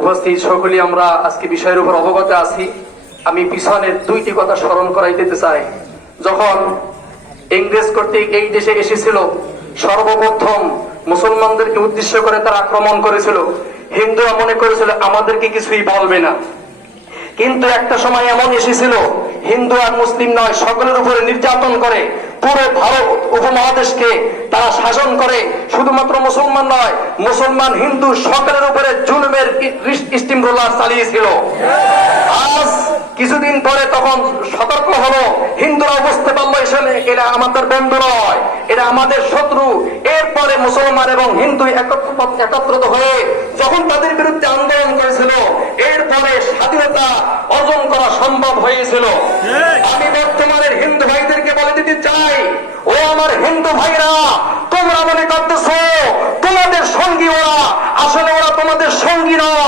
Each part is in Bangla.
উপস্থিত আমরা আজকে বিষয়ের উপর অবগত আছি। আমি পিছনের দুইটি কথা স্মরণ করাই দিতে চাই। যখন ইংরেজ কর্তৃক এই দেশে এসেছিল, সর্বপ্রথম মুসলমানদেরকে উদ্দেশ্য করে তারা আক্রমণ করেছিল হিন্দুরা মনে করেছিল, আমাদেরকে কিছুই বলবে না। কিন্তু একটা সময় এমন এসেছিল, হিন্দু আর মুসলিম নয়, সকলের উপরে নির্যাতন করে, পুরো ভারত উপমহাদেশকে তারা শাসন করে, শুধুমাত্র মুসলমান নয়, মুসলমান হিন্দু সকলের উপরে জুলুমের স্টিম রোলার চালিয়েছিল। আজ কিছুদিন পরে তখন সতর্ক হলো। হিন্দুরা বুঝতে পারল এসে এরা আমাদের বন্ধু নয়, এরা আমাদের শত্রু। এরপরে মুসলমান এবং হিন্দু একত্র- একত্রিত হয়ে যখন তাদের বিরুদ্ধে আন্দোলন করেছিল, এরপরে স্বাধীনতা অর্জন করা সম্ভব হয়েছিল। আমি বর্তমানের হিন্দু ভাইদেরকে বলে দিতে চাই, ও আমার হিন্দু ভাইরা, তোমরা মনে করতেছ, তোমাদের সঙ্গী ওরা, আসলে ওরা তোমাদের সঙ্গী নয়।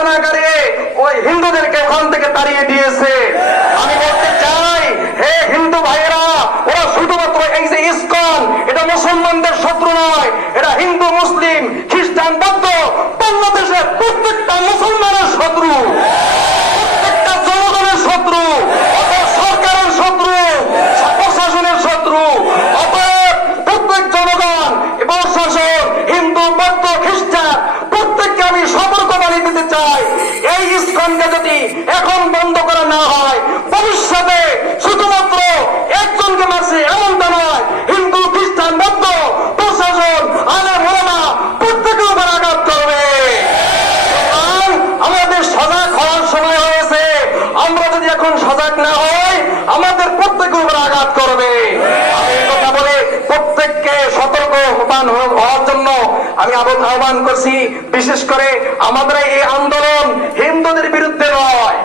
আস্তানাগারে ওই হিন্দুদেরকে ওখান থেকে তাড়িয়ে দিয়েছে। আমি বলতে চাই, হে হিন্দু ভাইয়েরা, ওরা শুধুমাত্র এই যে ইসকন, এটা মুসলমানদের শত্রু নয় এটা হিন্দু, মুসলিম, খ্রিস্টান, বৌদ্ধ, বাংলাদেশের প্রত্যেকটা মুসলমানের শত্রু প্রত্যেকটা জনগণের শত্রু অতএব সরকারের শত্রু প্রশাসনের শত্রু অতএব প্রত্যেক জনগণ এবং শাসন হিন্দু বৌদ্ধ খ্রিস্টান প্রত্যেককে আমি সতর্ক বানিয়ে দিতে চাই এই ইস্কনকে যদি এখন বন্ধ করা না হয়, ভবিষ্যতে শুধুমাত্র একজনকে মারছে এমনটা নয়, হিন্দু, খ্রিস্টান, বৌদ্ধ, প্রশাসন আলে মোলামা প্রত্যেকের উপর আঘাত করবে। আমাদের সজাগ হওয়ার সময় হয়েছে। আমরা যদি এখন সজাগ না হই আমাদের প্রত্যেকের উপর আঘাত করবে আমি এই কথা বলে প্রত্যেককে সতর্ক হবান হওয়ার জন্য আমি আহ্বান করছি বিশেষ করে আমাদের এই আন্দোলন হিন্দুদের বিরুদ্ধে নয়।